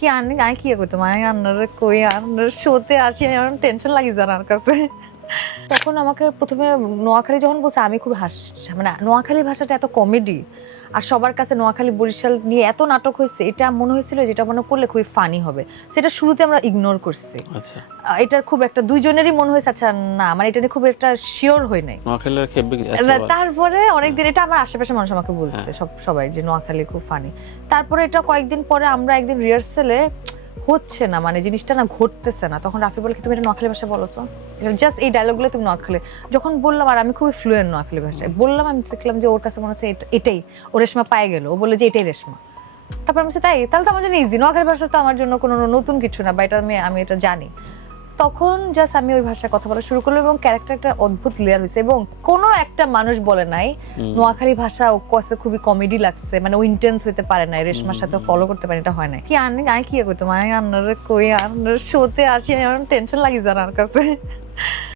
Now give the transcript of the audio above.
কি আনি আই কি করতে মানে আন্নারে কই আন্নার শোতে আসি আমার টেনশন লাগি জানার কাছে তখন আমাকে প্রথমে নোয়াখালী যখন বলছে আমি খুব মানে নোয়াখালী ভাষাটা এত কমেডি আর সবার কাছে নোয়াখালী বরিশাল নিয়ে এত নাটক হয়েছে এটা মনে হয়েছিল যেটা মনে করলে খুবই ফানি হবে সেটা শুরুতে আমরা ইগনোর করছি। আচ্ছা এটার খুব একটা দুইজনেরই মনে হয়েছে আচ্ছা না মানে এটা নিয়ে খুব একটা শিওর হই নাই। নোয়াখালীর খেপবে আচ্ছা তারপরে অনেকদিন এটা আমার আশেপাশে মানুষ আমাকে বলছে সবাই যে নোয়াখালী খুব ফানি। তারপরে এটা কয়েকদিন পরে আমরা একদিন রিহার্সেলে হচ্ছে না মানে জিনিসটা না ঘটতেছে না তখন রাফি বলে কি তুমি এটা নোয়াখালী ভাষায় বলো তো জাস্ট এই ডায়লগগুলো তুমি নোয়াখালী যখন বললাম আর আমি খুবই ফ্লুয়েন্ট নোয়াখালী ভাষায় বললাম আমি দেখলাম যে ওর কাছে মনে হচ্ছে এটাই ও রেশমা পায়ে গেল ও বললো যে এটাই রেশমা। তারপর আমি তাই তাহলে তো আমার জন্য ইজি নোয়াখালী ভাষা তো আমার জন্য কোনো নতুন কিছু না বা এটা আমি এটা জানি। তখন জাস্ট আমি ওই ভাষায় কথা বলা শুরু করলাম এবং ক্যারেক্টার একটা অদ্ভুত লেয়ার হয়েছে এবং কোনো একটা মানুষ বলে নাই নোয়াখালী ভাষা ও কাছে খুবই কমেডি লাগছে মানে ও ইন্টেন্স হইতে পারে না রেশমার সাথে ফলো করতে পারে এটা হয় না কি আই কি করতে মানে আন্নারে কই আন্নার শোতে আসি আমার টেনশন লাগি জানার কাছে